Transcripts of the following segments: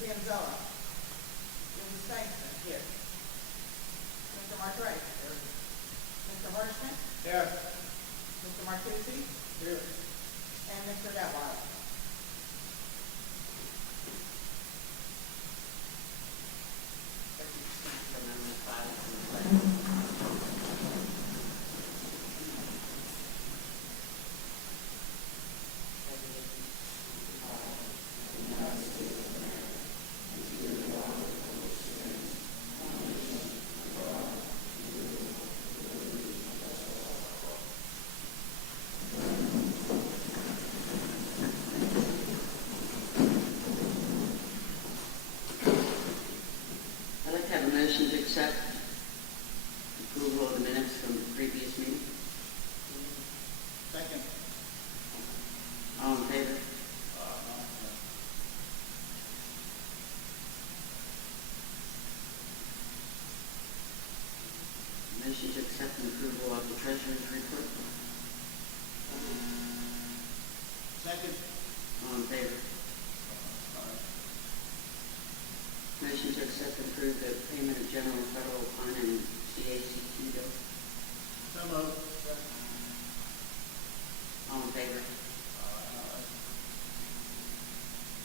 Pianzella. Mrs. Stankston. Here. Mr. Martray. Here. Mr. Harshman. Here. Mr. Martucci. Here. And Mr. Detwiler. I'd like to have a motion to accept approval of the minutes from the previous meeting. Second. All in favor? Motion to accept and approval of the treasurer's report. Second. All in favor? Motion to accept and approve the payment of general federal fund and CACT bills. So moved. All in favor?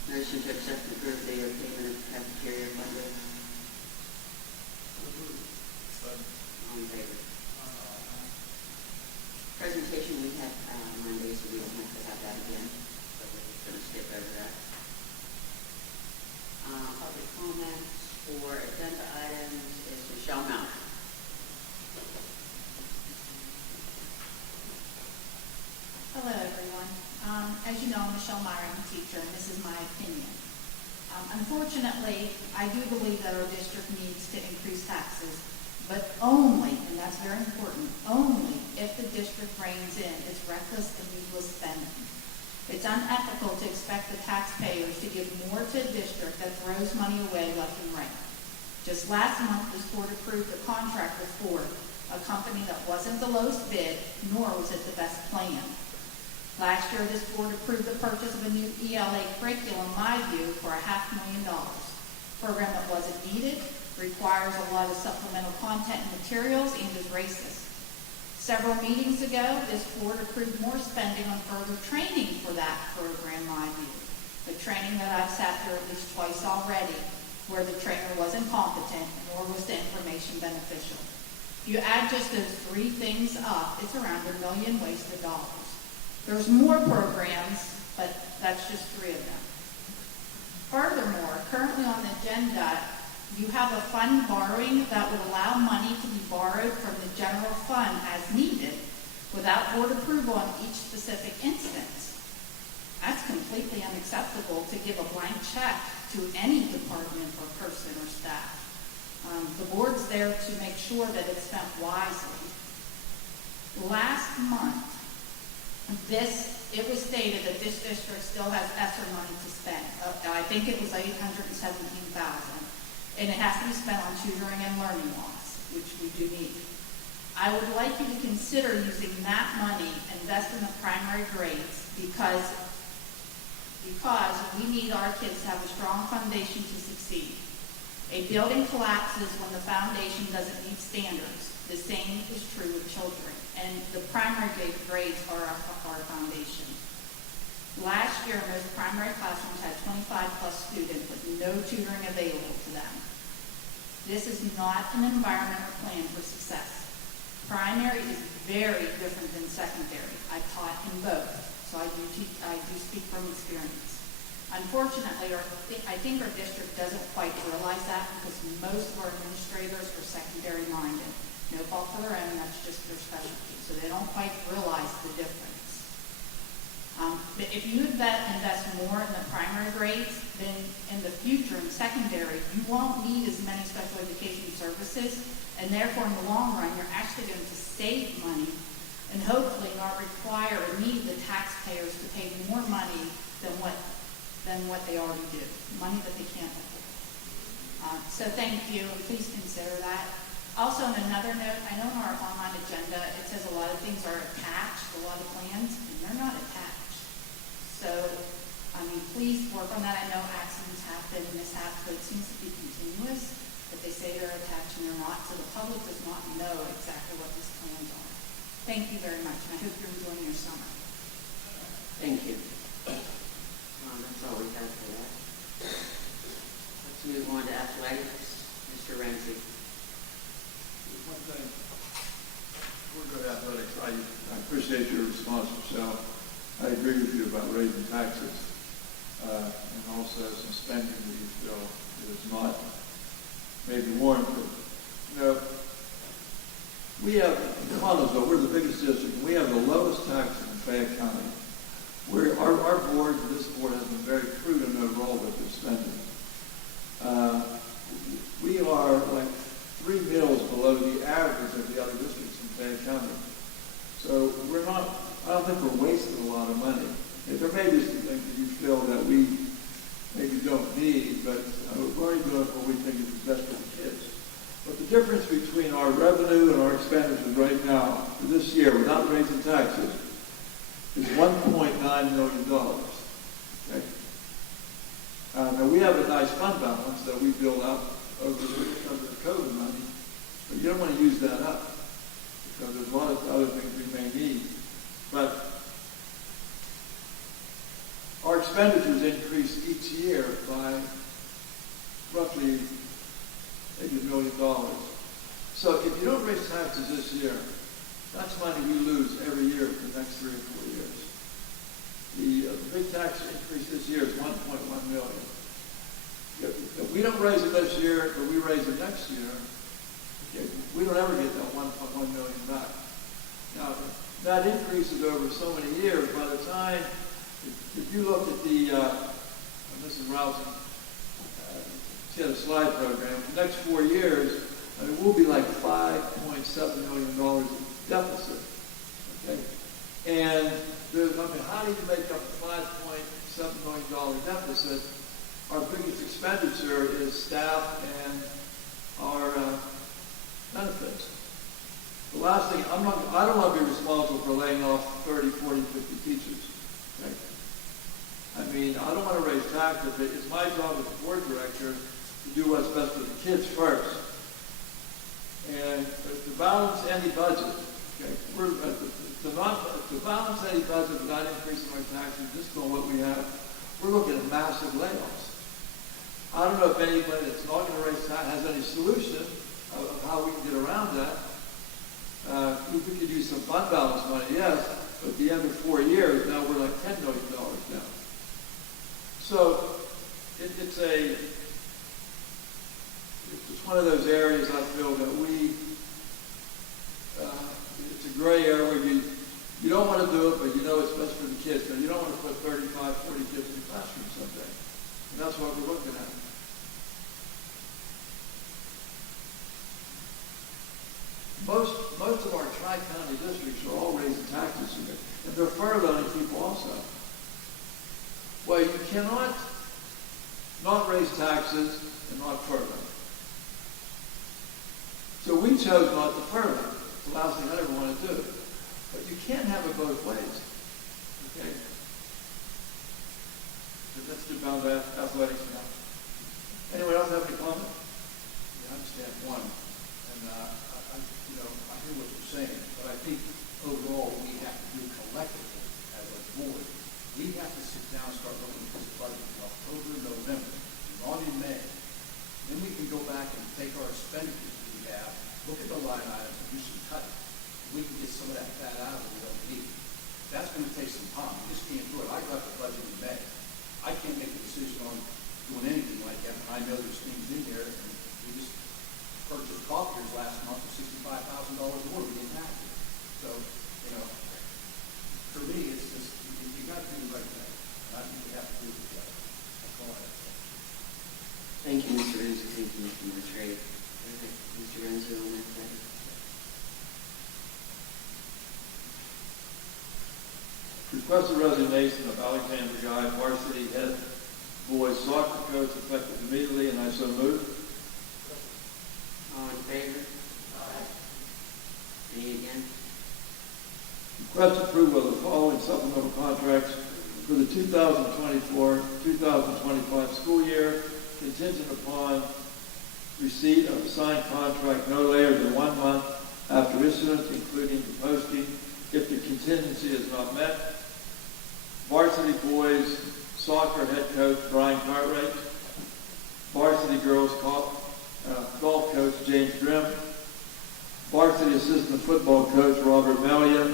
Motion to accept and approve the payment of cafeteria fund bills. All in favor? Presentation we had Monday, so we don't have to have that again. So we're just going to skip over that. Public comments for agenda items is Michelle Mount. Hello, everyone. As you know, I'm Michelle Meyer. I'm a teacher, and this is my opinion. Unfortunately, I do believe that our district needs to increase taxes, but only, and that's very important, only if the district reins in its reckless and needless spending. It's unethical to expect the taxpayers to give more to a district that throws money away left and right. Just last month, this board approved a contract with Ford, a company that wasn't the lowest bid, nor was it the best plan. Last year, this board approved the purchase of a new ELA curriculum, in my view, for $500,000. Program that wasn't needed, requires a lot of supplemental content and materials, and is racist. Several meetings ago, this board approved more spending on further training for that program, in my view. The training that I've sat through at least twice already, where the trainer wasn't competent, nor was the information beneficial. If you add just those three things up, it's around $1 million wasted dollars. There's more programs, but that's just three of them. Furthermore, currently on the agenda, you have a fund borrowing that would allow money to be borrowed from the general fund as needed without board approval on each specific instance. That's completely unacceptable to give a blank check to any department or person or staff. The board's there to make sure that it's spent wisely. Last month, it was stated that this district still has ESSER money to spend. I think it was $817,000. And it has to be spent on tutoring and learning loss, which we do need. I would like you to consider using that money, invest in the primary grades, because we need our kids to have a strong foundation to succeed. A building collapses when the foundation doesn't meet standards. The same is true with children, and the primary grades are our foundation. Last year, most primary classrooms had 25 plus students with no tutoring available to them. This is not an environment or plan for success. Primary is very different than secondary. I taught in both, so I do speak from experience. Unfortunately, I think our district doesn't quite realize that because most of our administrators are secondary minded. No fault for their own, that's just their specialty. So they don't quite realize the difference. But if you invest more in the primary grades, then in the future in secondary, you won't need as many special education services, and therefore in the long run, you're actually going to save money and hopefully not require or need the taxpayers to pay more money than what they already do, money that they can't afford. So thank you, and please consider that. Also, on another note, I know in our online agenda, it says a lot of things are attached, a lot of plans, and they're not attached. So, please work on that. I know accidents happen. been mishaps, but it seems to be continuous, that they say they're attached and they're not, so the public does not know exactly what these plans are. Thank you very much, and I hope you're enjoying your summer. Thank you. That's all we have for that. Let's move on to athletics. Mr. Renzi. One thing, we're good at athletics. I appreciate your response, Michelle. I agree with you about raising taxes, and also some spending that you feel is not maybe warranted. You know, we have, in Connellsville, we're the biggest district, and we have the lowest taxes in Fayette County. Our board, this board, has been very prudent overall with their spending. We are like 3 mills below the average of the other districts in Fayette County. So I don't think we're wasting a lot of money. There may be some things that you feel that we maybe don't need, but we're only doing what we think is best for the kids. But the difference between our revenue and our expenditures right now for this year, without raising taxes, is $1.9 million. Okay? Now we have a nice fund balance that we build up over the COVID money, but you don't want to use that up because there's a lot of other things we may need. But our expenditures increase each year by roughly maybe $1 million. So if you don't raise taxes this year, that's money we lose every year for the next 3 or 4 years. The big tax increase this year is $1.1 million. If we don't raise it this year, but we raise it next year, okay, we don't ever get that $1.1 million back. Now, that increases over so many years. By the time, if you look at the, Mrs. Rousing, she had a slide program, the next 4 years, I mean, we'll be like $5.7 million deficit. Okay? And how do you make up a $5.7 million deficit? Our biggest expenditure is staff and our benefits. The last thing, I don't want to be responsible for laying off 30, 40, 50 teachers. Okay? I mean, I don't want to raise taxes. It's my job as a board director to do what's best for the kids first. And to balance any budget, okay, to balance any budget without increasing our taxes, just on what we have, we're looking at massive layoffs. I don't know if anybody that's not going to raise taxes has any solution of how we can get around that. We could use some fund balance money, yes, but at the end of 4 years, now we're like $10 million down. So it's one of those areas I feel that it's a gray area where you don't want to do it, but you know it's best for the kids, because you don't want to put 35, 40 kids in the classroom someday. And that's what we're looking at. Most of our tri-county districts are all raising taxes here, and they're furloughing people also. Well, you cannot not raise taxes and not furlough. So we chose not to furlough. It's the last thing I ever want to do. But you can't have it both ways. Okay? So let's get down to athletics now. Anyone else have any comment? Yeah, I understand one. And I hear what you're saying, but I think overall we have to do collectively as a board. We have to sit down and start looking at this budget in October, November, not in May. Then we can go back and take our expenditures that we have, look at the line items, and do some cutting. We can get some of that fat out of it we don't need. That's going to take some time. We just can't do it. I got the budget in May. I can't make a decision on doing anything like that, and I know there's things in there, and we just purchased copiers last month for $65,000 more. We didn't have to. So, for me, it's just, you got to do the right thing. And I think we have to do it together. That's all I have to say. Thank you, Mr. Renzi. Thank you, Mr. Martrey. Mr. Renzi on that side. Request the resignation of Alexander Guy, varsity head boys soccer coach, effective immediately, and I so move. All in favor? Aye. Any against? Request approval of the following supplemental contracts for the 2024-2025 school year contingent upon receipt of a signed contract no later than 1 month after issuance, including the posting, if the contingency is not met. Varsity boys soccer head coach Brian Cartwright. Varsity girls golf coach James Grimm. Varsity assistant football coach Robert Melia.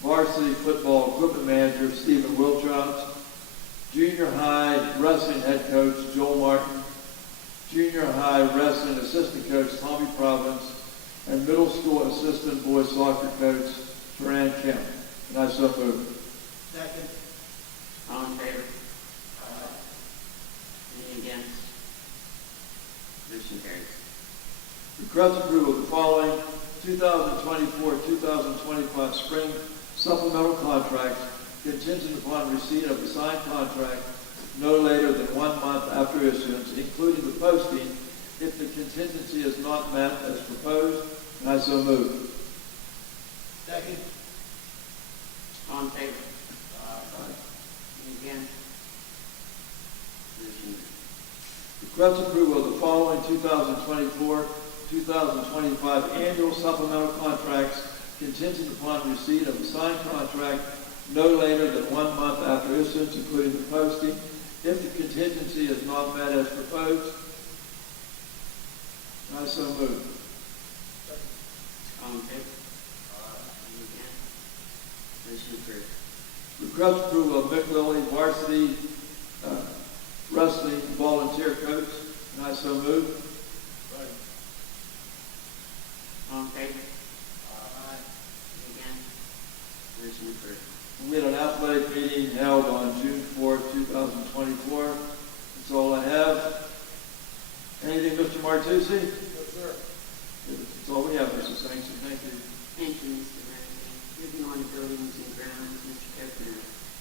Varsity football equipment manager Stephen Wiltrout. Junior high wrestling head coach Joel Martin. Junior high wrestling assistant coach Tommy Province. And middle school assistant boys soccer coach Taran Kemp. And I so move. Second. All in favor? Any against? Motion carries. Request approval of the following 2024-2025 spring supplemental contracts contingent upon receipt of a signed contract no later than 1 month after issuance, including the posting, if the contingency is not met as proposed, and I so move. Second. All in favor? Any against? Motion carries. Request approval of the following 2024-2025 annual supplemental contracts contingent upon receipt of a signed contract no later than 1 month after issuance, including the posting, if the contingency is not met as proposed. I so move. All in favor? Any against? Motion approved. Request approval of Mick Lilly, varsity wrestling volunteer coach, and I so move. All in favor? Any against? Motion approved. We had an athletic meeting held on June 4th, 2024. That's all I have. Anything, Mr. Martucci? No, sir. That's all we have, Mr. Sankson. Thank you. Thank you, Mr. President. Moving on to buildings and grounds, Mr. Kepner.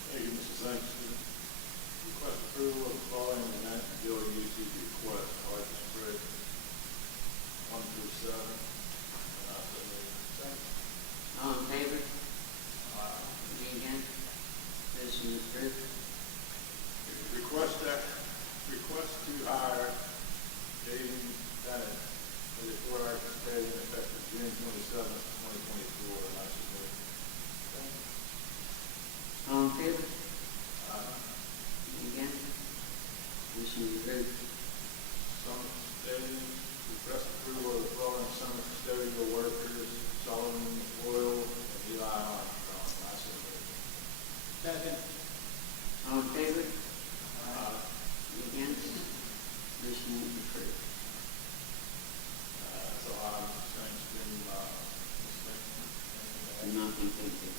Thank you, Mr. Sankson. Request approval of the following Manhattan building usage request, Arthur Spread 1 through 7. And I so move. All in favor? Any against? Motion approved. Request to hire Jaden Bennett for the 4-hour custodian effective June 27th, 2024. And I so move. All in favor? Any against? Motion approved. Summer custodian, request approval of the following summer custodial workers, Solomon Oil and Eli Armstrong. And I so move. Second. All in favor? Any against? Motion approved. That's all I'm saying. It's been, Nothing, thank you.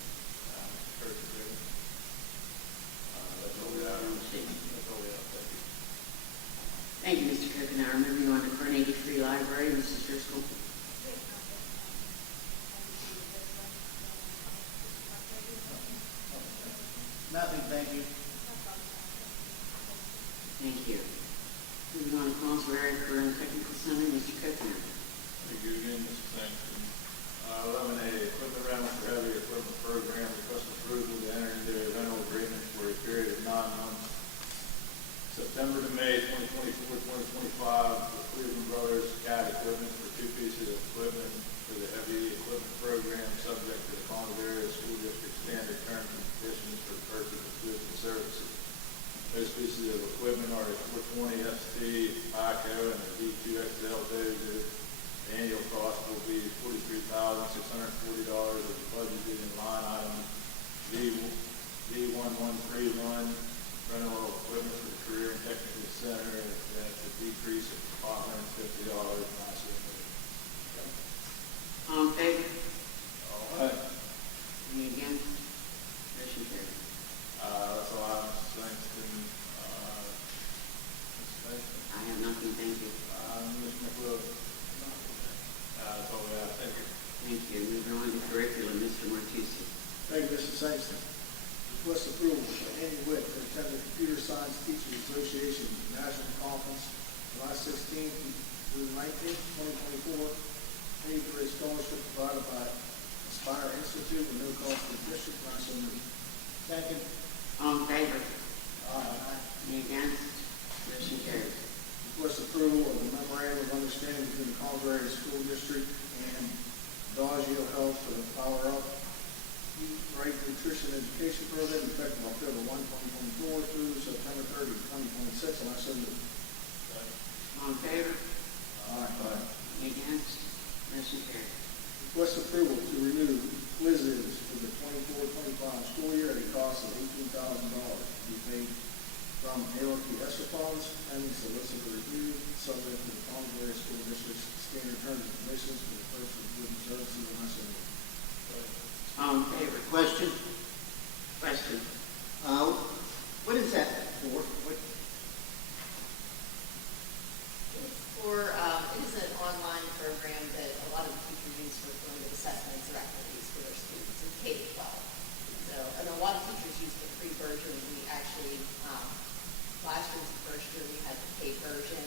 That's all we have. That's all we have. Thank you. Thank you, Mr. Kepner. Moving on to Carnegie Free Library, Mrs. Fiscal. Nothing, thank you. Thank you. Moving on to Council Area Career and Technical Center, Mr. Kepner. Thank you again, Mr. Sankson. 11A, equipment rental for heavy equipment program, request approval to enter into a rental agreement for a period of 9 months, September to May 2024-2025, with Cleveland Brothers CAT equipment for 2 pieces of equipment for the heavy equipment program, subject to the Collins Area School District standard terms and conditions for the purchase of goods and services. Those pieces of equipment are a 420 ST ICO and a D2XL dozer. The annual cost will be $43,640 as budgeted in line item D1131, rental equipment for the Career and Technical Center. That's a decrease of $550. All in favor? Aye. Any against? Motion carried. That's all I'm saying. I have nothing, thank you. Mr. McWilliams. That's all we have. Thank you. Thank you. Moving on to curriculum, Mr. Martucci. Thank you, Mr. Sankson. Request approval for Andy Witt to attend the Computer Science Teachers Association National Conference, July 16th through 19th, 2024. Paid for a scholarship provided by Aspire Institute with no cost to the district. And I so move. Second. All in favor? Aye. Any against? Motion carries. 2024 through September 30, 2026, and I so move. All in favor? Aye. Any against? Motion carries. Request approval to renew quizzes for the 24-25 school year at a cost of $18,000 to be paid from ALT ESSER funds, pending solicitor review, subject to the Palmdale School District's standard terms and conditions for the purchase of goods and services, and I so move. All in favor? Question, Question? what is that for? What, It's for, it is an online program that a lot of teachers use for formative assessments or activities for their students in K-12. So, and a lot of teachers use the free version. We actually, last year's first year, we had the paid version,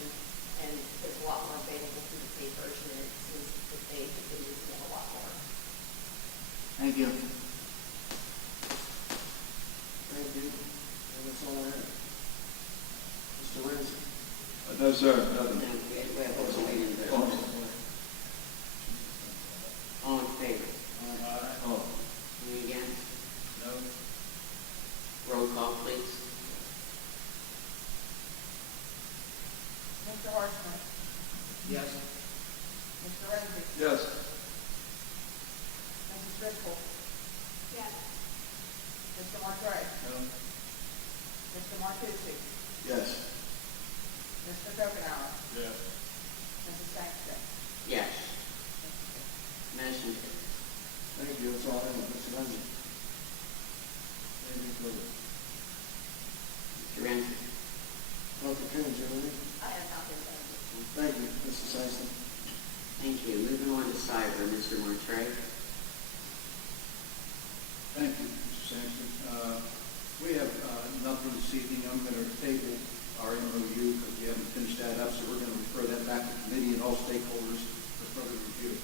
and there's a lot more available through the paid version, and it seems that they've been using it a lot more. thank you. Thank you, and that's all I have. Mr. Lindsay. No, sir, nothing. No, we're waiting there. Oh. All in favor? Oh. Any against? No. Roll call, please. Mr. Horstman, Yes. Mr. Renzi, Yes. Mrs. Driscoll, Yes. Mr. Martray, No. Mr. Martucci, Yes. Mr. Gokenhour, Yes. Mrs. Sangster. Yes. Motion carries. Thank you, that's all I have. Mr. Lindsay. Anything further? Mr. Renzi? Dr. King, do you have anything? I have not been thanked. Thank you, Mrs. Saxton. Thank you. Moving on to cyber, Mr. Martray. Thank you, Mr. Sampson. We have nothing this evening. I'm going to table our MOU because we haven't finished that up, so we're going to refer that back to committee and all stakeholders for further review.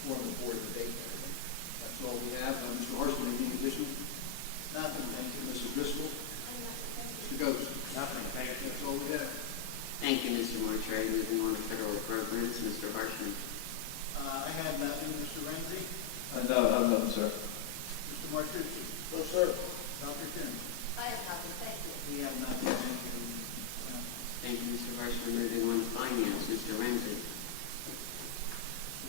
Inform the board of the date and everything. That's all we have. Mr. Horstman, anything additional? Nothing, thank you. Mrs. Driscoll? Mr. Goes? Nothing, thank you. That's all we have. Thank you, Mr. Martray. Moving on to federal programs, Mr. Harshman. I have nothing, Mr. Renzi, No, I'm nothing, sir. Mr. Martucci, No, sir. Dr. Kim. I have nothing, thank you. We have nothing, thank you. Thank you, Mr. Harshman. Moving on to finance, Mr. Renzi.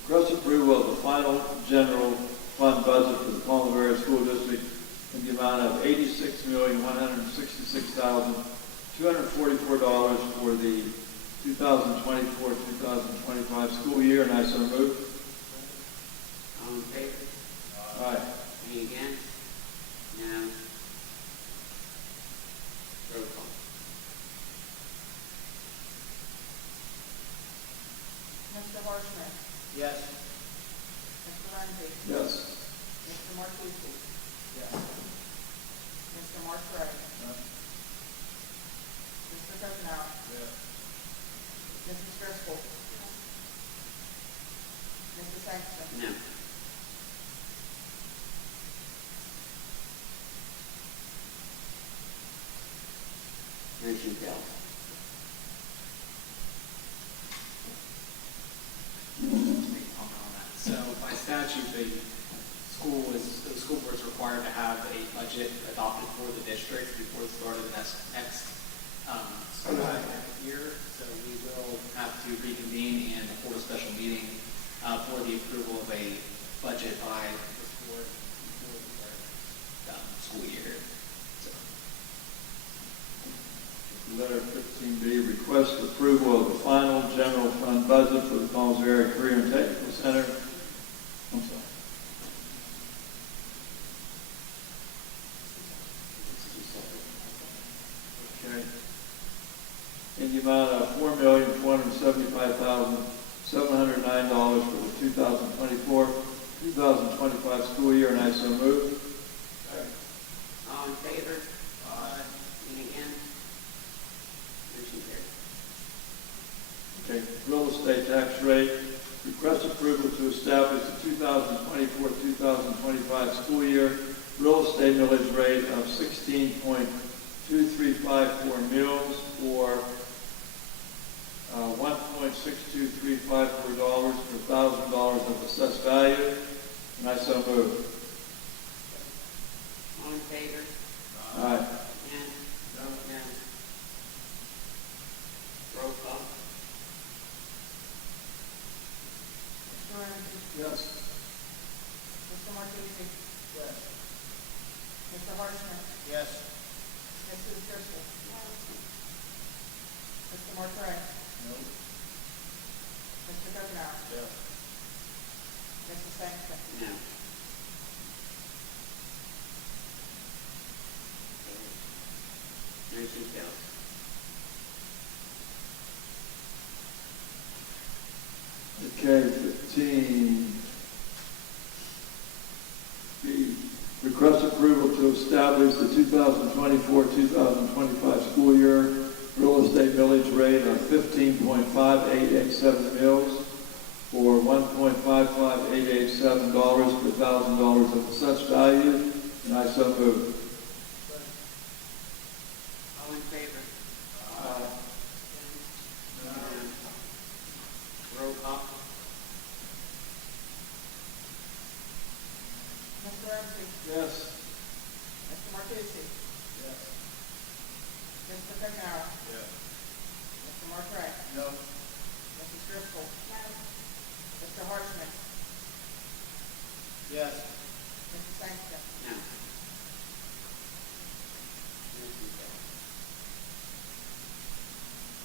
Request approval of the final general fund budget for the Palm Area School District in the amount of $86,166,244 for the 2024-2025 school year, and I so move. All in favor? Aye. Any against? No. Roll call. Mr. Horstman, Yes. Mr. Renzi, Yes. Mr. Martucci, Yes. Mr. Martray, Mr. Gokenhour, Yes. Mrs. Driscoll, Mrs. Sangster. No. Motion fails. Make a comment on that. So by statute, the school board is required to have a budget adopted for the district before the start of the next school academic year. So we will have to reconvene and hold a special meeting for the approval of a budget by this board before the start of school year. So Letter 15B, request approval of the final general fund budget for the Palms Area Career and Technical Center. I'm sorry. Okay. In the amount of $4,475,709 for the 2024-2025 school year, and I so move. All in favor? Aye. Any against? Motion carries. Okay, real estate tax rate, request approval to establish the 2024-2025 school year real estate millage rate of 16.2354 mils or $1.6235 dollars per $1,000 of assessed value, and I so move. All in favor? Yes. Mrs. Driscoll. Mr. Martire. No. Mr. Goodenow. Yes. Mrs. Sangster. No. Motion fails. Okay, 15. B, request approval to establish the 2024-2025 school year real estate millage rate of 15.5887 mils, or $1.55887 per $1,000 of assessed value, and I so move. All in favor? Roll call. Mr. Ramsey. Yes. Mr. Martucci. Yes. Mr. Goodenow. Yes. Mr. Martire. No. Mrs. Driscoll. Mr. Harshman. Yes. Mrs. Sangster. No. Motion fails.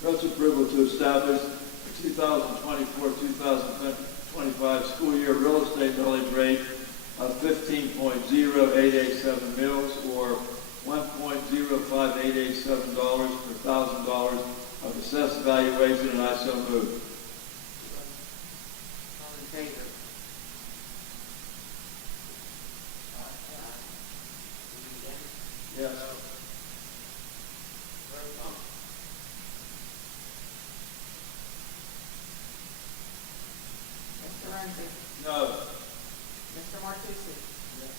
Request approval to establish the 2024-2025 school year real estate millage rate of 15.0887 mils, or $1.05887 per $1,000 of assessed valuation, and I so move. All in favor? Yes. Roll call. Mr. Ramsey. No. Mr. Martucci. Yes.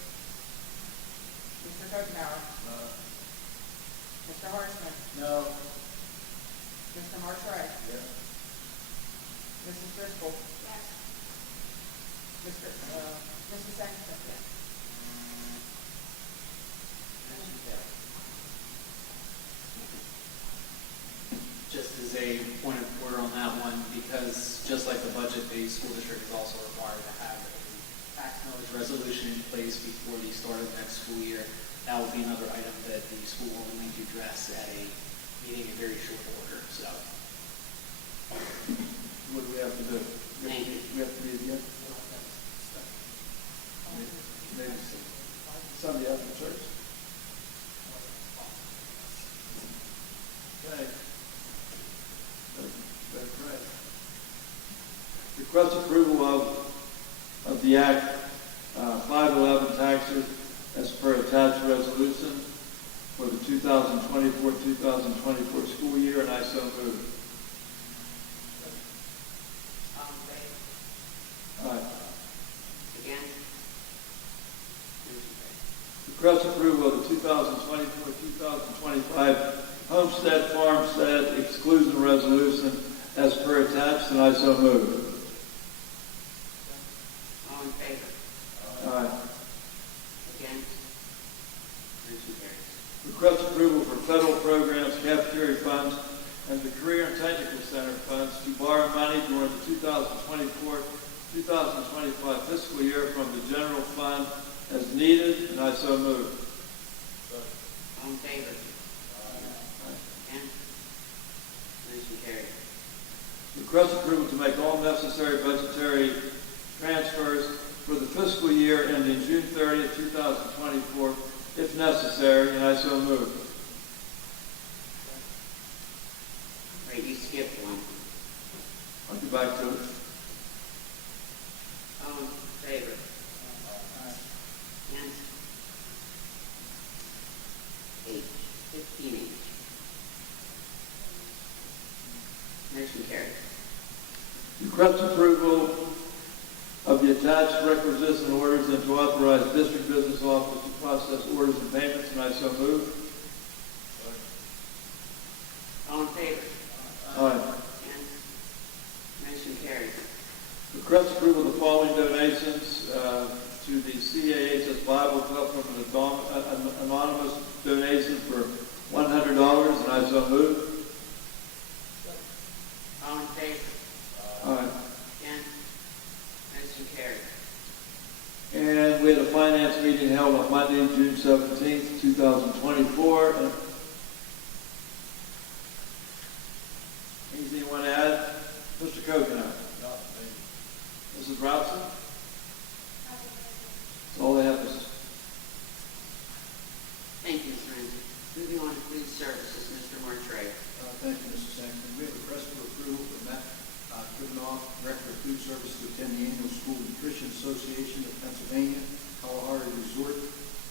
Mr. Goodenow. No. Mr. Harshman. No. Mr. Martire. Yes. Mrs. Driscoll. Mrs. Sangster. Motion fails. Just as a point of order on that one, because just like the budget, the school district is also required to have a tax millage resolution in place before the start of the next school year. That will be another item that the school will need to address at a meeting in very short order, so. What do we have to do? Thank you. We have to read again? Maybe Sunday after church. Okay. Better pray. Request approval of the Act 511 taxes as per attached resolution for the 2024-2024 school year, and I so move. All in favor? Aye. Against? Motion fails. Request approval of the 2024-2025 Homestead Farmstead Exclusion Resolution as per attached, and I so move. All in favor? Aye. Against? Motion carries. Request approval for federal programs, cafeteria funds, and the Career and Technical Center funds to borrow money during the 2024-2025 fiscal year from the general fund as needed, and I so move. All in favor? Against? Motion carries. Request approval to make all necessary budgetary transfers for the fiscal year ending June 30th, 2024, if necessary, and I so move. Wait, you skipped one. I'll get back to it. All in favor? Against? H, 15H. Motion carries. Request approval of the attached requisites and orders and to authorize district business office to process orders and payments, and I so move. All in favor? Aye. Against? Motion carries. Request approval of the following donations to the CAHS Bible Club from an anonymous donation for $100, and I so move. All in favor? Aye. Against? Motion carries. And we had a finance meeting held on Monday, June 17th, 2024. 2024. Anything you want to add? Mr. Coconut? Mrs. Robson? That's all I have, Mrs. Thank you, Mr. Renzi. Moving on to food services, Mr. Martre. Thank you, Mrs. Sankson. We have a request for approval for Matt Krivinoff, Director of Food Service, to attend the annual School Nutrition Association of Pennsylvania, Kalahari Resort,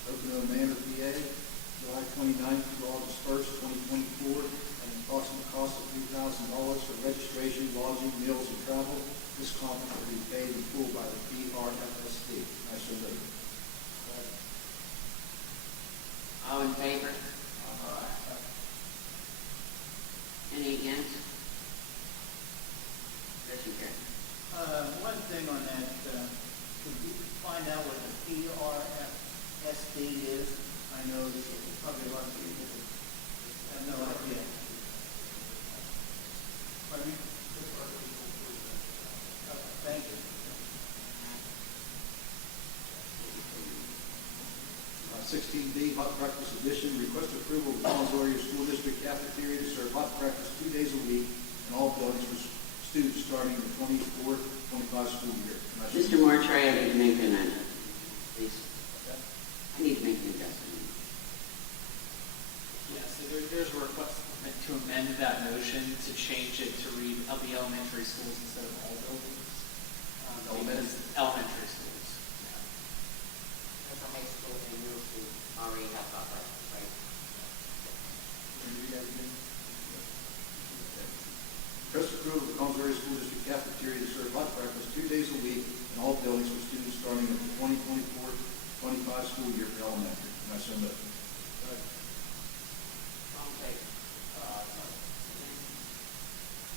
Pocono Manor, PA, July 29th through August 1st, 2024, at an approximate cost of $3,000 for registration, lodging, meals, and travel. This conference will be paid in full by the PRFSD. I so move. All in favor? Any against? Motion carries. One thing on that, could you find out what the PRFSD is? I know this is probably a lot of people have no idea. Pardon me? Thank you. 16B, hot breakfast edition. Request approval of the Gonzaga School District cafeteria to serve hot breakfast 2 days a week in all buildings for students starting the 24-25 school year. Mr. Martre, I need to make an amendment, please. I need to make an adjustment. Yeah, so there's a request to amend that motion to change it to read of the elementary schools instead of all buildings. Elementary schools. Yeah. Because the high school and middle school already have hot breakfast, right? Request approval of the Gonzaga School District cafeteria to serve hot breakfast 2 days a week in all buildings for students starting at the 2024-25 school year for elementary. And I so move. All in favor?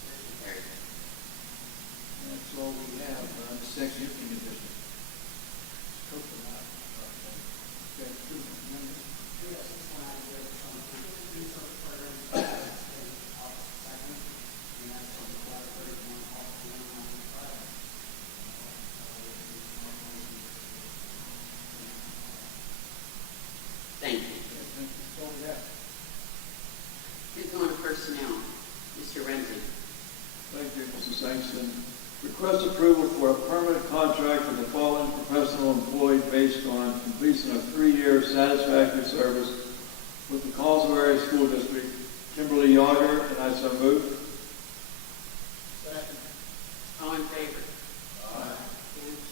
Motion carries. That's all we have. Ms. Sankson, your opinion, District. Thank you. That's all we have. Moving on to personnel, Mr. Renzi. Thank you, Mrs. Sangston. Request approval for a permanent contract for the following professional employee based on completion of 3-year satisfactory service with the Collinsville Area School District. Kimberly Yager, and I so move. Second. All in favor? Against?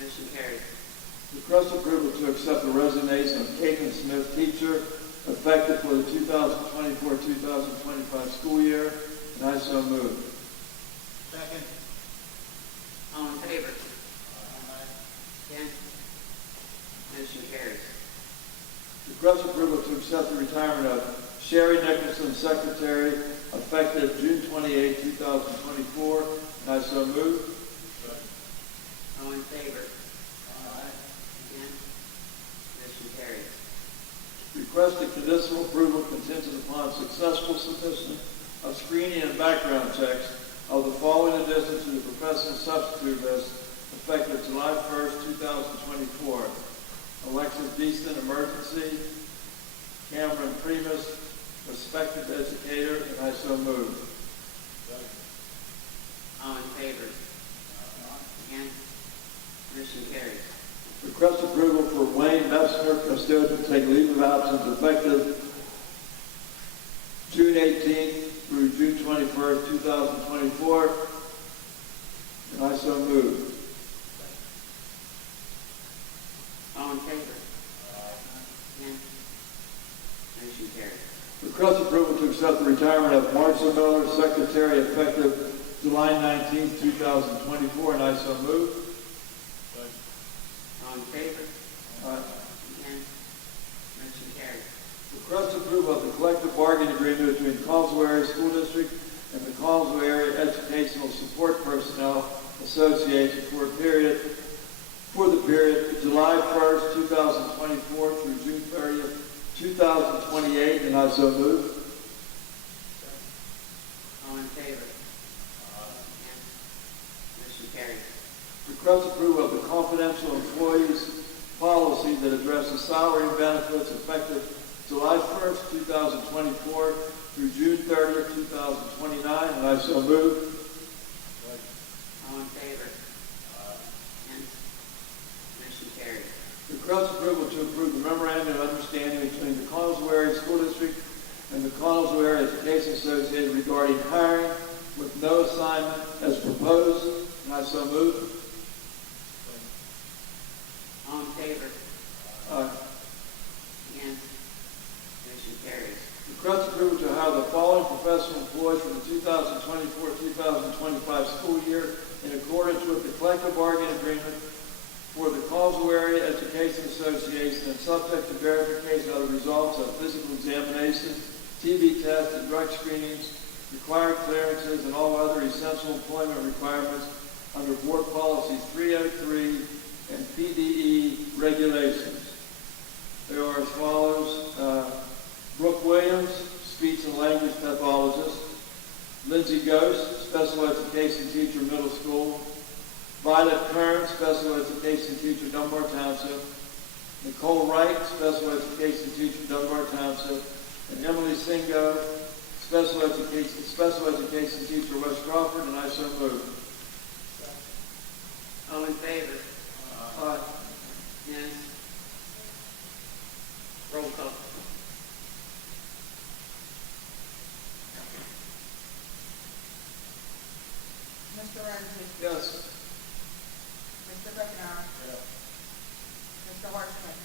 Motion carries. Request approval to accept the resignation of Caitlin Smith, teacher, effective for the 2024-2025 school year, and I so move. Second. All in favor? Against? Motion carries. Request approval to accept the retirement of Sherry Nicholson, secretary, effective June 28, 2024, and I so move. All in favor? Against? Motion carries. Request a conditional approval contingent upon successful submission of screening and background checks of the following additions to the professional substitute list effective July 1st, 2024. Alexis Beeston, emergency. Cameron Primus, prospective educator, and I so move. All in favor? Against? Motion carries. Request approval for Wayne Messner, custodian, to take leave of absence effective June 18th through June 21st, 2024, and I so move. All in favor? Against? Motion carries. Request approval to accept the retirement of Marcia Miller, secretary, effective July 19th, 2024, and I so move. All in favor? Aye. Against? Motion carries. Request approval of the collective bargaining agreement between Collinsville Area School District and the Collinsville Area Educational Support Personnel Association for the period July 1st, 2024 through June 30th, 2028, and I so move. All in favor? Against? Motion carries. Request approval of the confidential employees policy that have addresses salary and benefits effective July 1st, 2024 through June 30th, 2029, and I so move. All in favor? Against? Motion carries. Request approval to approve the memorandum of understanding between the Connellsville Area School District and the Connellsville Area Education Association regarding hiring with no assignment as proposed, and I so move. All in favor? Aye. Against? Motion carries. Request approval to hire the following professional employees for the 2024-2025 school year in accordance with the collective bargaining agreement for the Connellsville Area Education Association and subject to verification of the results of physical examination, TB tests, and drug screenings, required clearances, and all other essential employment requirements under Board Policy 303 and PDE regulations. They are as follows. Brooke Williams, speech and language pathologist. Lindsay Ghost, special education teacher, middle school. Violet Kern, special education teacher, Dunbar Township. Nicole Wright, special education teacher, Dunbar Township. And Emily Singo, special education teacher, West Crawford, and I so move. All in favor? Aye. Against? Roll call. Mr. Ramsey? Yes. Mr. Buckner? Yes. Mr. Hartman?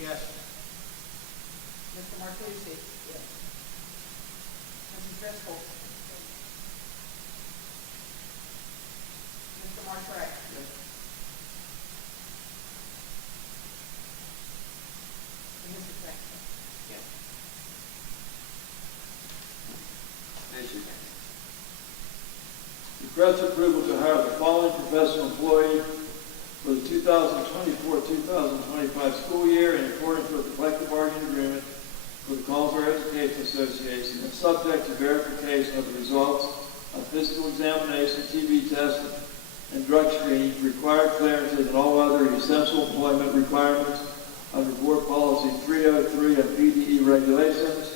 Yes. Mr. Martucci? Yes. Mrs. Driscoll? Mr. Marshall? And Mrs. Sexton? Yes. Motion carries. Request approval to hire the following professional employee for the 2024-2025 school year in accordance with the collective bargaining agreement for the Connellsville Area Education Association and subject to verification of the results of physical examination, TB testing, and drug screening, required clearances, and all other essential employment requirements under Board Policy 303 and PDE regulations.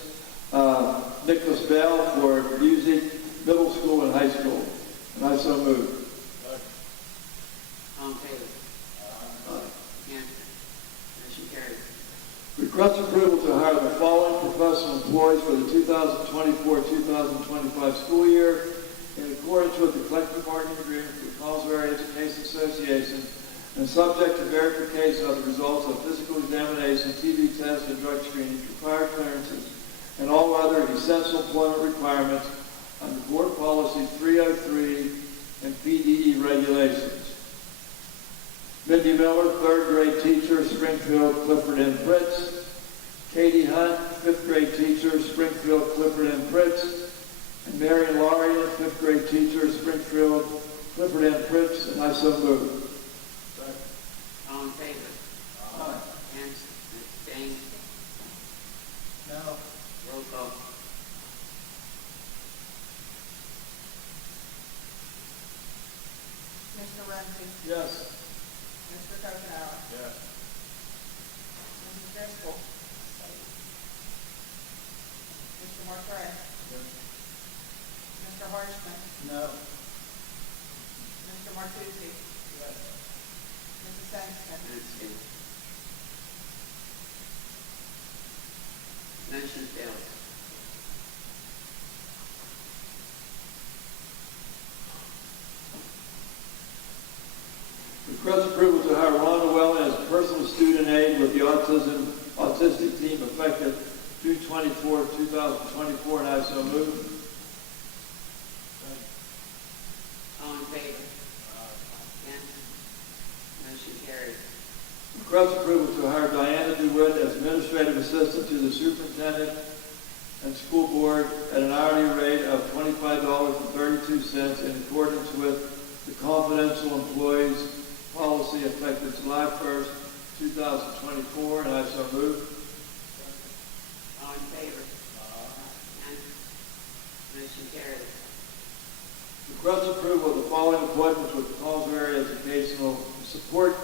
Nicholas Bell for music, middle school, and high school. And I so move. All in favor? Against? Motion carries. Request approval to hire the following professional employees for the 2024-2025 school year in accordance with the collective bargaining agreement for the Connellsville Area Education Association and subject to verification of the results of physical examination, TB tests, and drug screening, required clearances, and all other essential employment requirements under Board Policy 303 and PDE regulations. Mindy Miller, 3rd grade teacher, Springfield, Clifford and Fritz. Katie Hunt, 5th grade teacher, Springfield, Clifford and Fritz. And Marion Laurie, 5th grade teacher, Springfield, Clifford and Fritz. And I so move. All in favor? Aye. Against? Abstained? No. Roll call. Mr. Ramsey? Yes. Mr. Buckner? Yes. Mrs. Driscoll? Mr. Marshall? Mr. Hartman? No. Mr. Martucci? Yes. Mrs. Sexton? Abstained. Motion fails. Request approval to hire Rhonda Wellen as personal student aide with the autistic team effective June 24, 2024, and I so move. All in favor? Against? Motion carries. Request approval to hire Diana DeWitt as administrative assistant to the superintendent and school board at an hourly rate of $25.32 in accordance with the confidential employees policy effective July 1st, 2024, and I so move. All in favor? Against? Motion carries. Request approval of the following appointments with the Connellsville Area Educational Support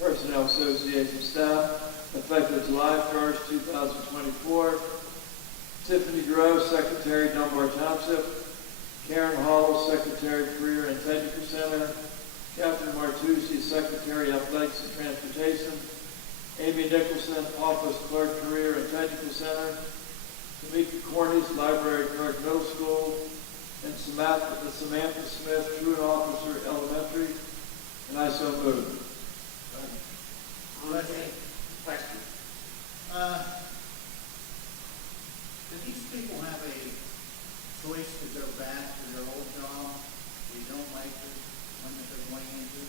Personnel Association staff, effective July 1st, 2024. Tiffany Gross, Secretary, Dunbar Township. Karen Hall, Secretary, Career and Technical Center. Catherine Martucci, Secretary, Athletics and Transportation. Amy Nicholson, Office Clerk, Career and Technical Center. Tamika Cornish, Library Clerk, Middle School. And Samantha Smith, Truant Officer, Elementary. And I so move. Question. Do these people have a choice to go back to their old job? They don't like the one that they're going into?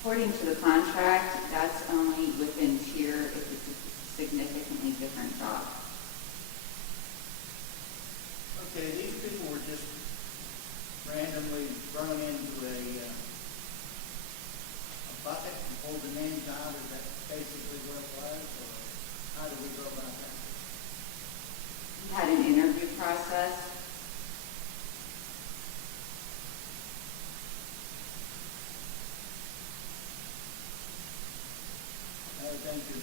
According to the contract, that's only within tier if it's a significantly different job. Okay, these people were just randomly thrown into a bucket and pulled the names out. Is that basically what it was, or how do we go about that? We had an interview process. Thank you.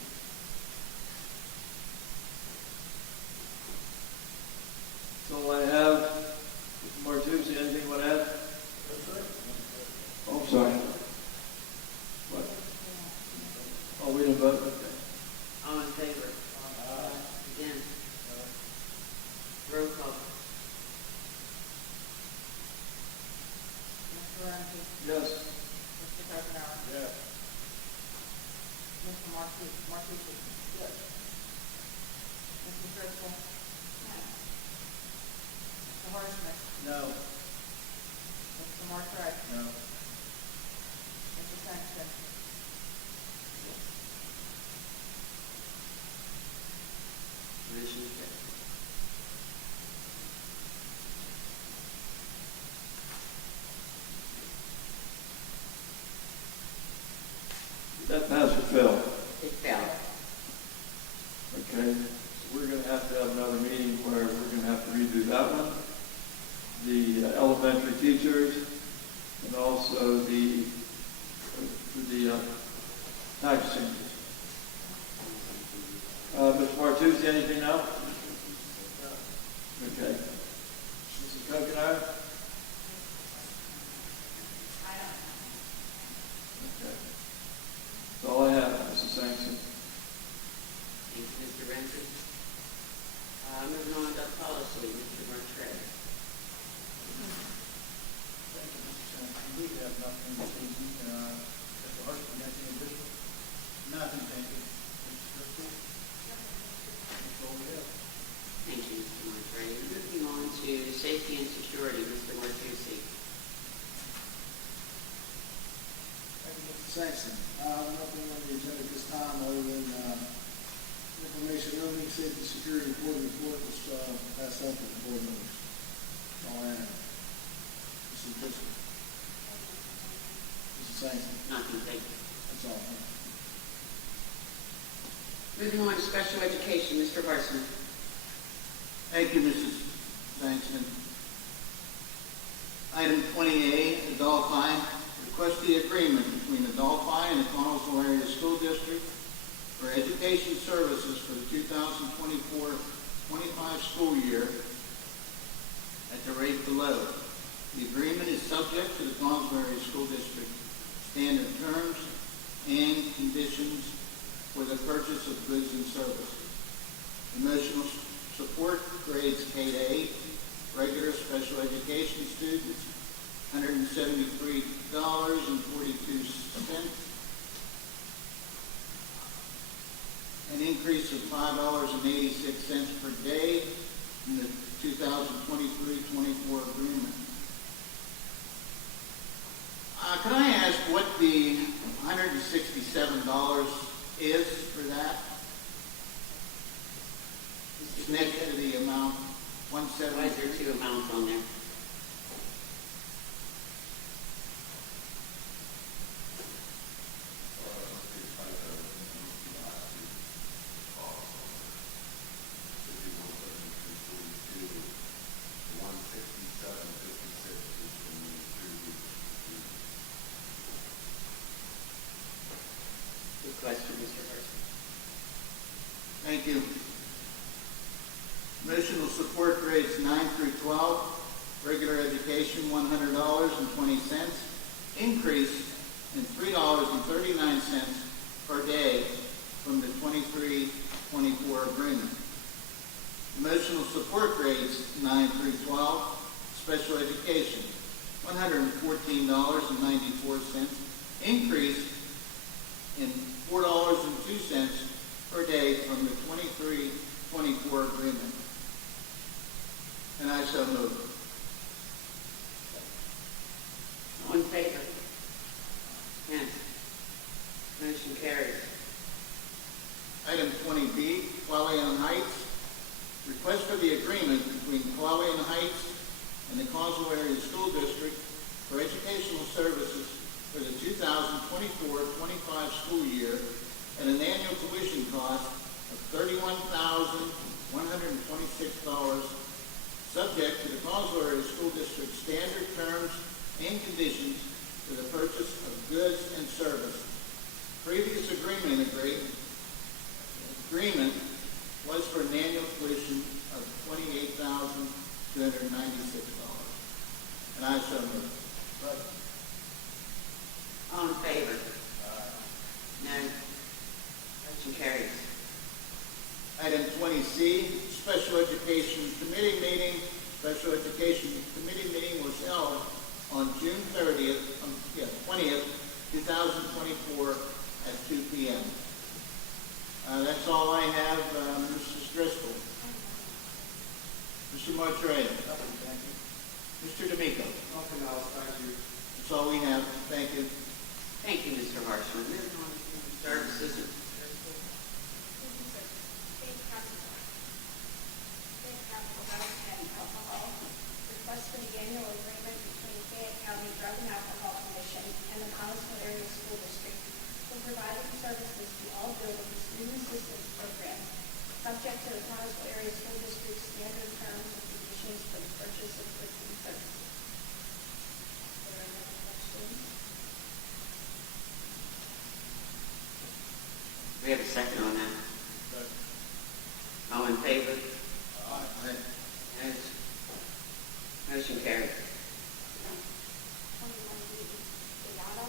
That's all I have. Mr. Martucci, anything you want to add? Oh, I'm sorry. What? Oh, we didn't vote? Okay. All in favor? Against? Roll call. Mr. Ramsey? Yes. Mr. Kuiper? Yes. Mr. Martucci? Yes. Mrs. Driscoll? Mr. Horstman? No. Mr. Martray? No. Mrs. Sangster? Motion carries. Did that pass or fail? It fell. Okay. So we're going to have another meeting where we're going to have to redo that one. The elementary teachers and also the tax changes. Mr. Martucci, anything now? Okay. Mrs. Coconut? Okay. That's all I have, Mrs. Sampson. Thank you, Mr. Renfrey. Moving on to policy, Mr. Martray. Thank you, Mr. Senator. We have nothing this evening. Mr. Horstman, anything additional? Nothing, thank you. Mrs. Driscoll? That's all we have. Thank you, Mr. Martray. Moving on to safety and security, Mr. Martucci. Thank you, Mr. Sampson. Nothing on the agenda at this time other than information only. Safety security report was passed out to the board members. That's all I have. Mrs. Driscoll. Mrs. Sampson. Nothing, thank you. That's all. Thank you. Moving on to special education, Mr. Horstman. Thank you, Mrs. Sampson. Item 20A, Adolphi. Request the agreement between Adolphi and the Connellsville Area School District for education services for the 2024-25 school year at the rate below. The agreement is subject to the Connellsville Area School District standard terms and conditions for the purchase of goods and services. Emotional support grades K to 8, regular special education students, $173.42. An increase of $5.86 per day in the 2023-24 agreement. Could I ask what the $167 is for that? It's next to the amount, Why is there 170. two amounts on there? Thank you. Emotional support grades 9 through 12, regular education $100.20, increase in $3.39 per day from the 23-24 agreement. Emotional support grades 9 through 12, special education $114.94, increase in $4.02 per day from the 23-24 agreement. And I so move. All in favor? Against? Motion carries. Item 20B, Clawson Heights. Request for the agreement between Clawson Heights and the Collinsville Area School District for educational services for the 2024-25 school year at an annual tuition cost of $31,126, subject to the Collinsville Area School District standard terms and conditions for the purchase of goods and services. Previous agreement was for an annual tuition of $28,296. And I so move. All in favor? No. Motion carries. Item 20C, Special Education Committee meeting. Special Education Committee meeting was held on June 20th, 2024 at 2 p.m. That's all I have, Mrs. Driscoll. Mr. Martrey. Thank you. Mr. D'Amico. Nothing else, thank you. That's all we have. Thank you. Thank you, Mr. Harshman. Moving on to services. Request for the annual agreement between Fayette County Drug and Alcohol Commission and the Collinsville Area School District for providing services to all buildings, student assistance programs, subject to the Collinsville Area School District's standard terms and conditions for the purchase of goods and services. Are there any questions? We have a second on that. All in favor? Aye. Yes. Motion carries. 21B, Leata.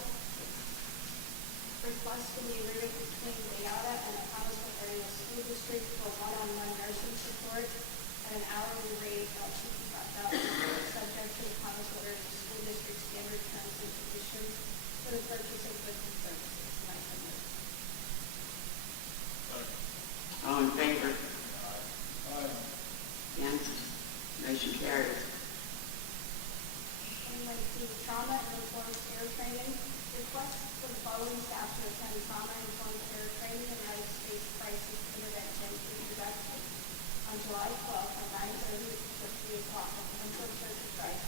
Request for the agreement between Leata and the Collinsville Area School District for one-on-one nursing support at an hourly rate of $65, subject to the Collinsville Area School District standard terms and conditions for the purchase of goods and services. And I so move. All in favor? Aye. Against? Motion carries. 21C, Trauma and Informed Care Training. Request for the following staff to attend Trauma and Informed Care Training and United States Crisis Intervention Introduction on July 12th from 9:30 to 3 o'clock at the Winfield Church of Christ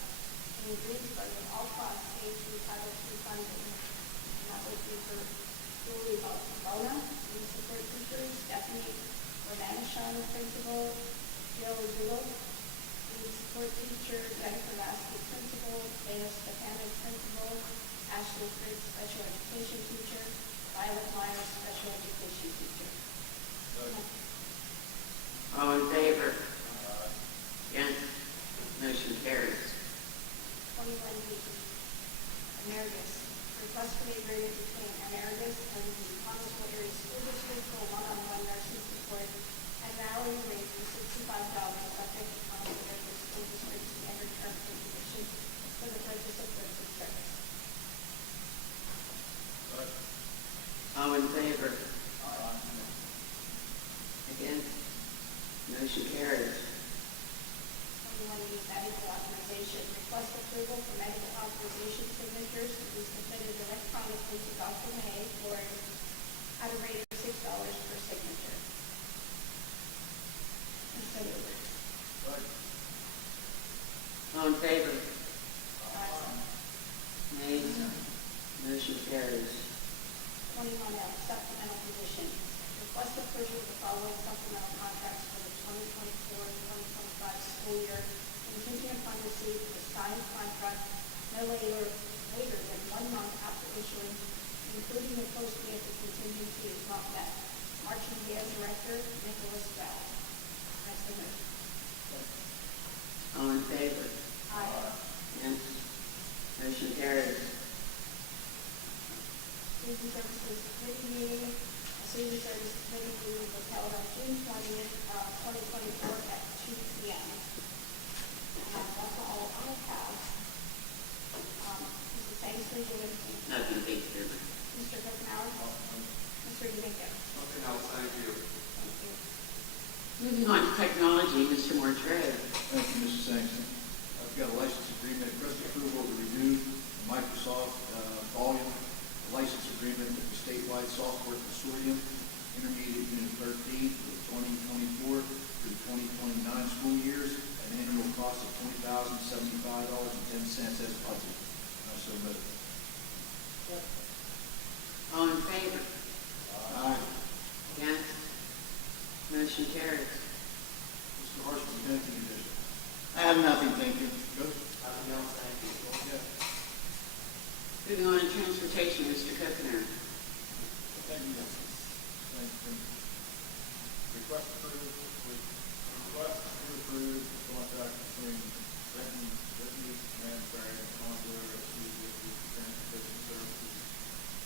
in Greensburg, at all costs paid through Title II funding. And that would be for Julie Bona, student support teacher, Stephanie Ormanishon, principal, Jill Zulu, student support teacher, Jennifer Lasky, principal, Dana Stefanik, principal, Ashley Fritz, special education teacher, Violet Myers, special education teacher. All in favor? Against? Motion carries. 21B, Emeritus. Request for the agreement between Emeritus and the Collinsville Area School District for one-on-one nursing support at an hourly rate of $65, subject to Collinsville Area School District standard terms and conditions for the purchase of goods and services. All in favor? Against? Motion carries. 21B, medical authorization. Request approval for medical authorization signatures to be submitted electronically to Dr. May for at a rate of $6 per signature. And so moved. All in favor? Aye. Nays? Motion carries. 21L, supplemental positions. Request approval of the following supplemental contracts for the 2024-2025 school year, contingent upon receipt of a signed contract no later than 1 month after issuance, including the post-grant if contingency is not met. marching band director, Nicholas Bell. I so move. All in favor? Aye. Against? Motion carries. Student Services Committee meeting. A Student Services Committee meeting was held on June 20th, 2024 at 2 p.m. And that's all I have. Mrs. Sangster, do you have anything? Nothing, thank you very much. Mr. Copenhauer? Mr. DeVinco? Nothing else, thank you. Thank you. Moving on to technology, Mr. Martrey. Thank you, Mrs. Sampson. I've got a license agreement, request approval to renew the Microsoft volume license agreement with the statewide software consortium, intermediate unit 13 for the 2024 to the 2029 school years, at an annual cost of $20,075.10 as budgeted. I so move. All in favor? Aye. Against? Motion carries. Mr. Horstman, anything additional? I have nothing, thank you. Good. Nothing else, thank you. Okay. Moving on to transportation, Mr. Coconut. Thank you. Request approved the contract between Renton, Whitney, Manfred, and Contour of Transportation Services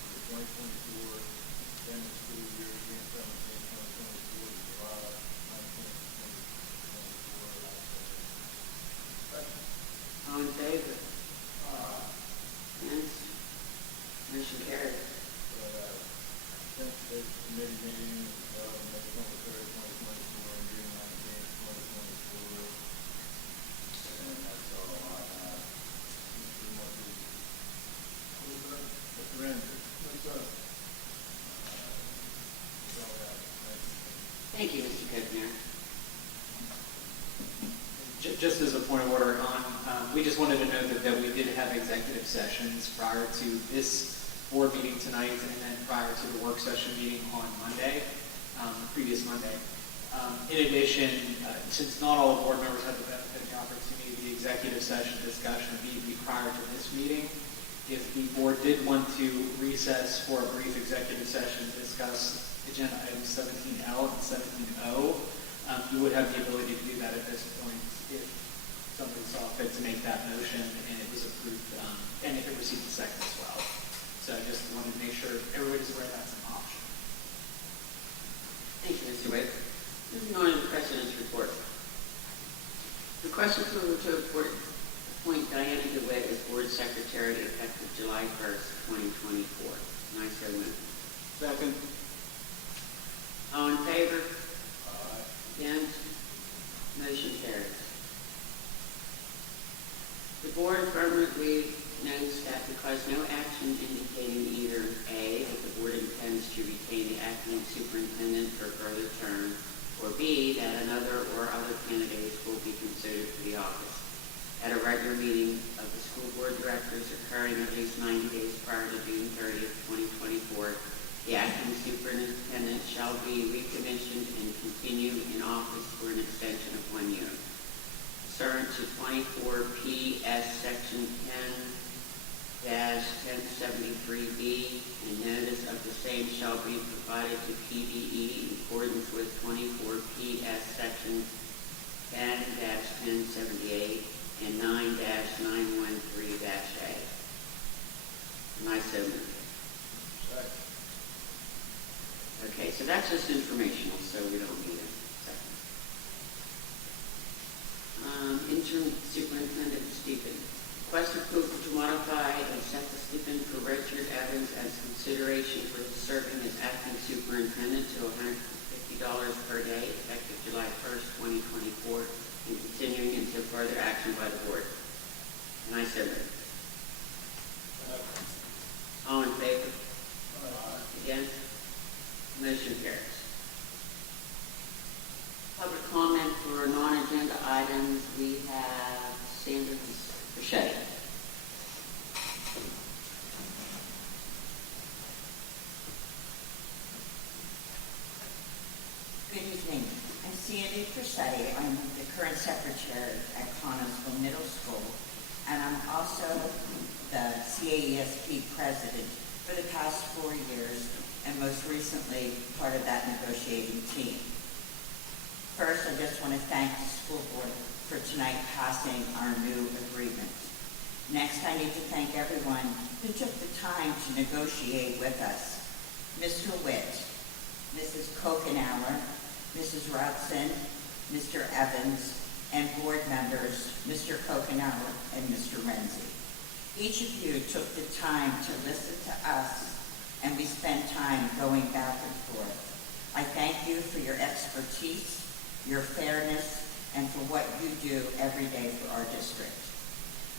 for the 2024 extended school year, June 17, 2024 to July 19, 2024. All in favor? Against? Motion carries. Transportation Committee meeting, May 23rd, 2024, and June 19th, 2024. And that's all I have. Mr. Andrew. Yes, sir. That's all I have. Thank you. Thank you, Mr. Coconut. Just as a point of order, we just wanted to note that we did have executive sessions prior to this board meeting tonight and then prior to the work session meeting on Monday, previous Monday. In addition, since not all the board members had the benefit of the opportunity, the executive session discussion would be prior to this meeting. If the board did want to recess for a brief executive session to discuss agenda items 17L and 17O, you would have the ability to do that at this point if somebody saw fit to make that motion and it was approved, and if it received a second as well. So I just wanted to make sure everybody's aware that's an option. Thank you, Mr. Wade. Moving on to the President's report. Request approval to appoint Diana DeWitt as Board Secretary effective July 1st, 2024. And I so move. Second. All in favor? Against? Motion carries. The board affirmatively notes that because no action indicating either A, that the board intends to retain the acting superintendent for a further term, or B, that another or other candidates will be considered for the office. At a regular meeting of the school board directors occurring at least 90 days prior to June 30th, 2024, the acting superintendent shall be recommissioned and continue in office for an extension of 1 year. Pursuant to 24 PS Section 10-1073B, and notice of the same shall be provided to PBE in accordance with 24 PS Section 10-1078 and 9-913-A. And I so move. Okay, so that's just informational, so we don't need a second. Interim Superintendent Stephen. Request approval to modify and set the stipend for Richard Evans as consideration for his serving as acting superintendent to $150 per day effective July 1st, 2024, and continuing until further action by the board. And I so move. All in favor? Against? Motion carries. Public comment for non-agenda items, we have Sandra Burchett. Good evening. I'm Sandy Persetti. I'm the current secretary at Connellsville Middle School, and I'm also the CAESP president for the past 4 years, and most recently, part of that negotiating team. First, I just want to thank the school board for tonight passing our new agreement. Next, I need to thank everyone who took the time to negotiate with us. Mr. Witt, Mrs. Kokenauer, Mrs. Rutson, Mr. Evans, and board members, Mr. Kokenauer and Mr. Renzi. Each of you took the time to listen to us, and we spent time going back and forth. I thank you for your expertise, your fairness, and for what you do every day for our district.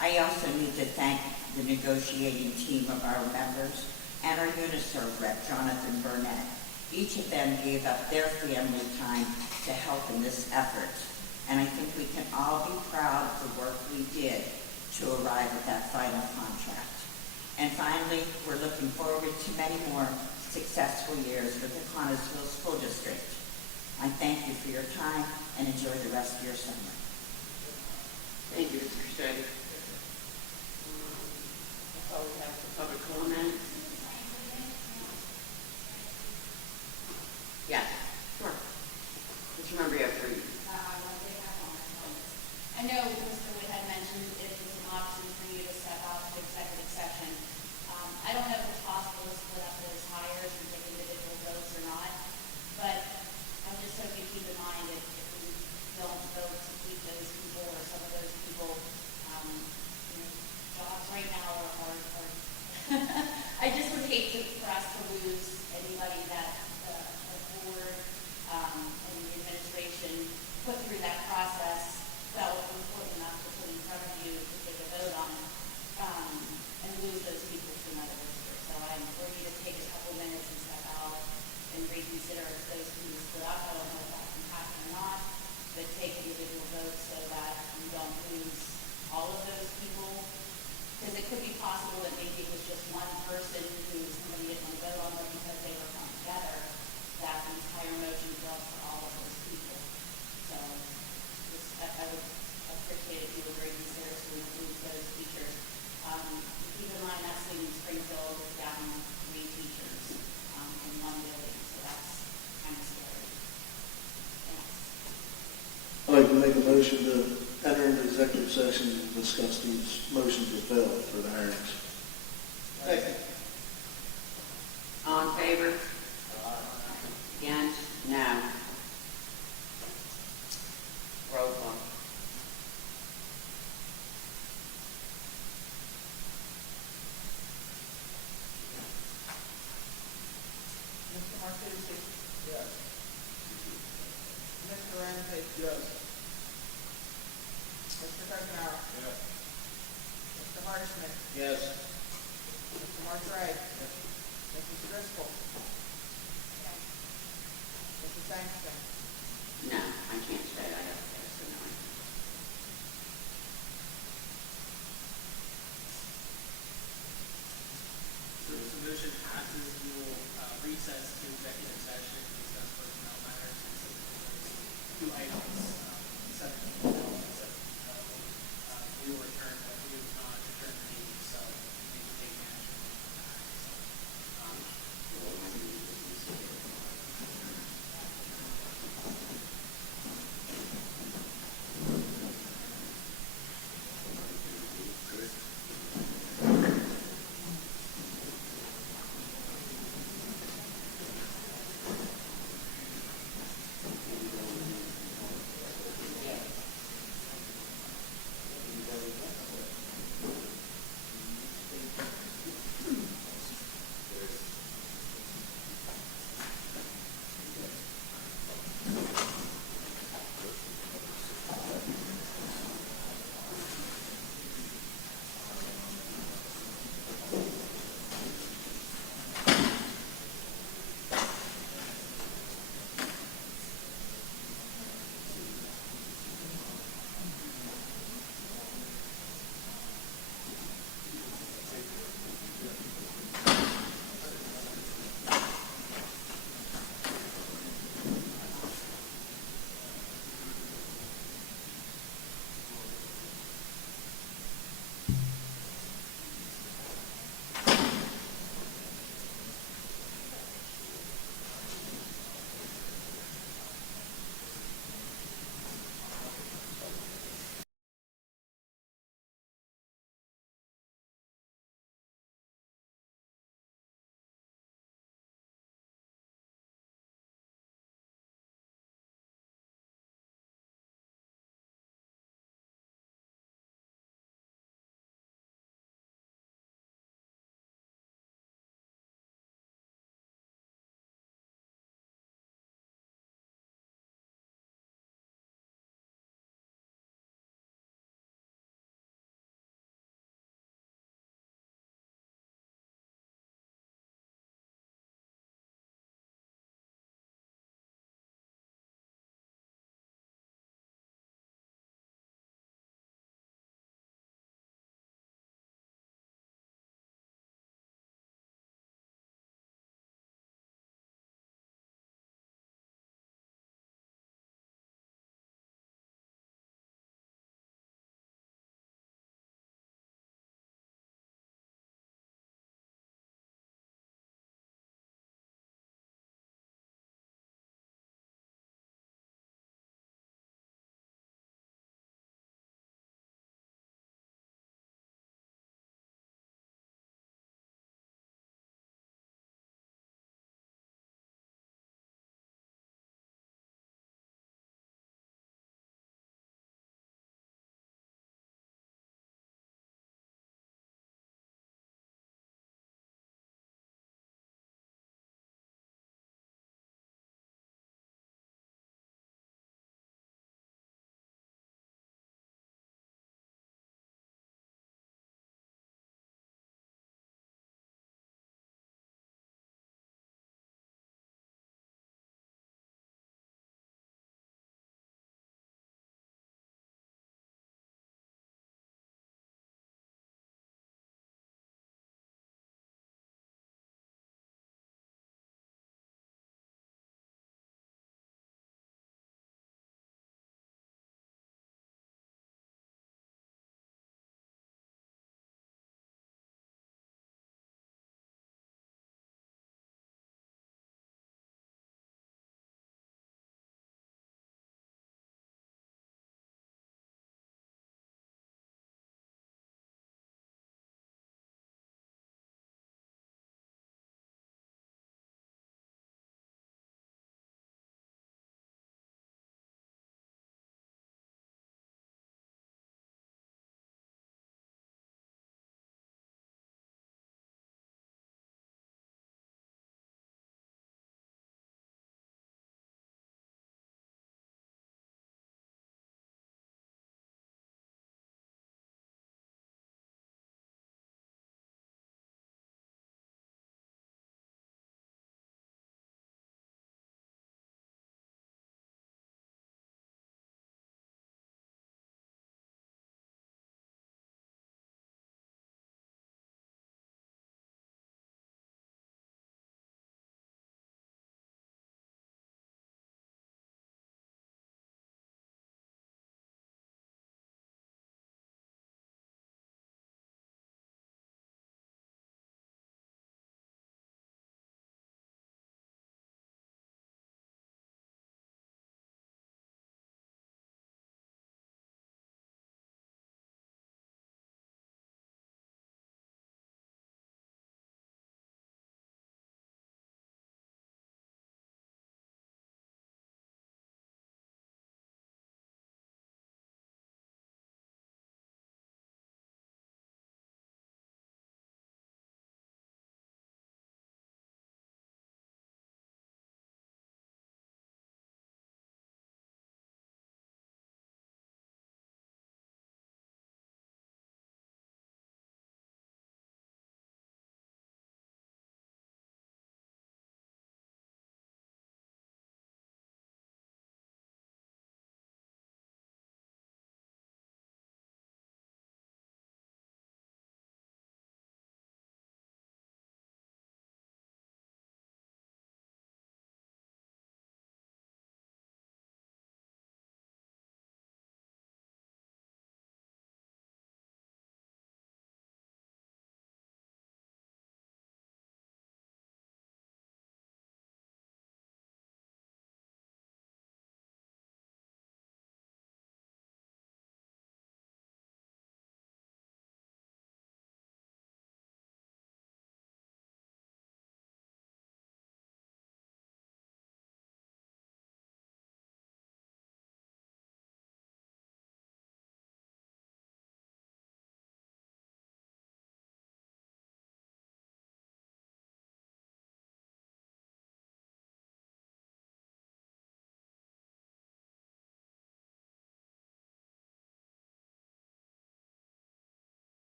I also need to thank the negotiating team of our members and our UNISERV rep, Jonathan Burnett. Each of them gave up their family time to help in this effort, and I think we can all be proud of the work we did to arrive at that final contract. And finally, we're looking forward to many more successful years with the Connellsville School District. I thank you for your time and enjoy the rest of your summer. Thank you, Mr. Strady. That's all we have for public comment. Yes, sure. Just remember you have 3 minutes. I know Mr. Witt had mentioned if it's an option for you to step out to executive session. I don't know if it's possible to split up those hires and take individual votes or not, but I just hope you keep in mind if we don't vote to keep those people or some of those people, jobs right now are I just would hate for us to lose anybody that the board and the administration put through that process, felt important enough to put in front of you to take a vote on, and lose those people to another district. So I implore you to take a couple minutes and step out and reconsider if those can be split up. I don't know if that can happen or not, but take individual votes so that you don't lose all of those people. Because it could be possible that maybe it was just one person who somebody didn't want to vote on, but because they were coming together, that the entire motion failed for all of those people. So I would appreciate if you would reconsider to include those teachers. Keep in mind that's in Springfield down 3 teachers in one building, so that's kind of scary. Thanks. I'd like to make a motion to enter into executive session and discuss these motions withheld for the hirings. Second. All in favor? Against? No. Roll call. Mr. Martucci? Yes. Mr. Ramsey? Yes. Mr. Kokenauer? Yes. Mr. Hardesmith? Yes. Mr. Martray? Mrs. Driscoll? Mrs. Sangston? No, I can't stay. I have to pass the night. So this motion passes, we will recess to executive session to discuss personnel matters and specifically 2 items, 17 and 17. We will return, but we will not adjourn the meeting, so we need to take action on that.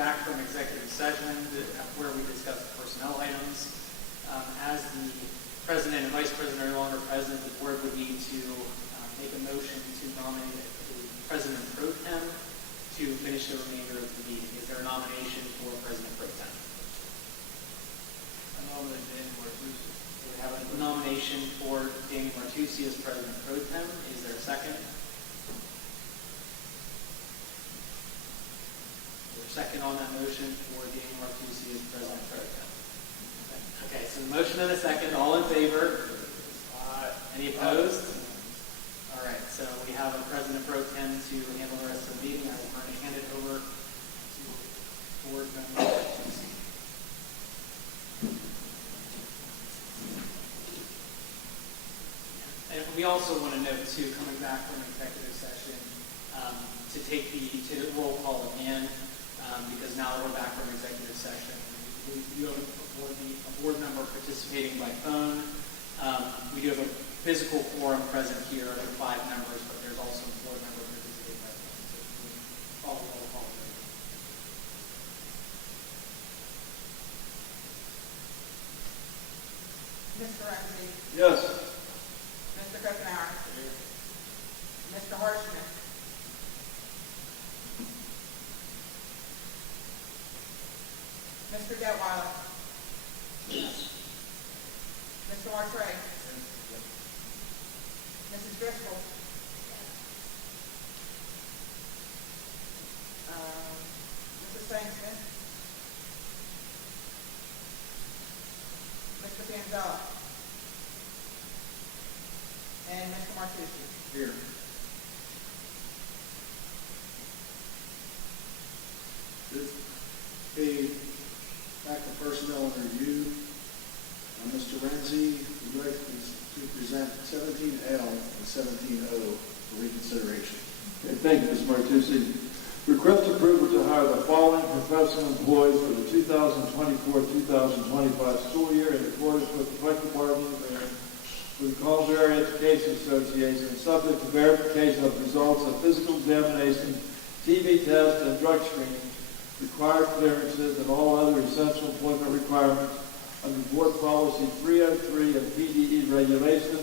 back from executive session where we discussed personnel items. As the president and vice president are no longer present, the board would need to make a motion to nominate the president pro tem to finish the remainder of the meeting. Is there a nomination for president pro tem? I nominate Danny Martucci. We have a nomination for Danny Martucci as president pro tem. Is there a second? Second on that motion for Danny Martucci as president pro tem. Okay, so the motion and a second. All in favor? Any opposed? All right, so we have a president pro tem to handle the rest of the meeting. I will hand it over to board member Martucci. And we also want to note too, coming back from executive session, to roll call again. Because now that we're back from executive session, we have a board member participating by phone. We do have a physical quorum present here, there are 5 members, but there's also a board member participating by phone. So we follow roll call. Mr. Ramsey, Yes. Mr. Kuchenauer, Mr. Harshman, Mr. Detweiler. Yes. Mr. Martray. Mrs. Driscoll. Mrs. Sangsmith. Mr. Panzella. And Mr. Martucci. Here. Back to personnel and review. Mr. Renzi would like to present 17L and 17O for reconsideration. Okay, thank you, Ms. Martucci. Request approval to hire the following professional employees for the 2024-2025 school year in accordance with the collective bargaining agreement with the College Area Education Association, and subject to verification of results of physical examination, TB test, and drug screening, required clearances, and all other essential employment requirements under Board Policy 303 and PDE regulations.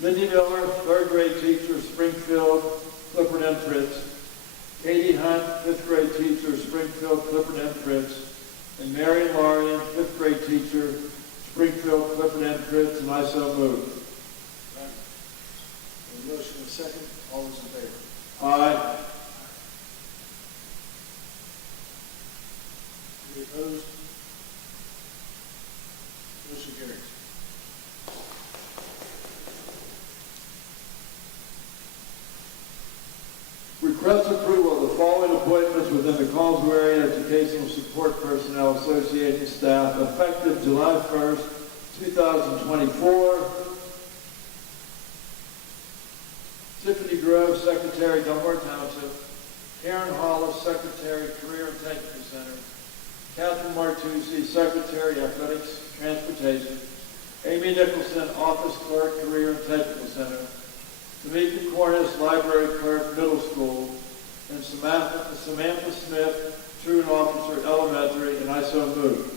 Mindy Miller, 3rd grade teacher, Springfield, Clifford M. Fritz. Katie Hunt, 5th grade teacher, Springfield, Clifford M. Fritz. And Mary Larian, 5th grade teacher, Springfield, Clifford M. Fritz, and I so move. A motion and a second. All those in favor? Aye. Any opposed? Motion carries. Request approval of the following appointments within the Collinsville Area Educational Support Personnel Association staff effective July 1st, 2024. Tiffany Grove, Secretary, Dunbar Township. Karen Hollis, Secretary, Career and Technical Center. Catherine Martucci, Secretary, Athletics, Transportation. Amy Nicholson, Office Clerk, Career and Technical Center. Tamika Cornish, Library Clerk, Middle School. And Samantha Smith, Truant Officer, Elementary, and I so move.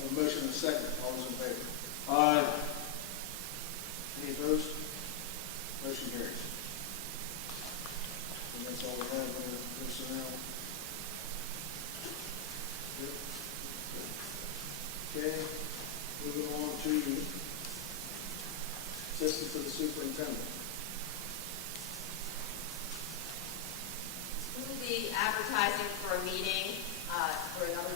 A motion and a second. All those in favor? Aye. Any opposed? Motion carries. And that's all we have under personnel. Okay, moving on to assistant to the superintendent. We will be advertising for a meeting for another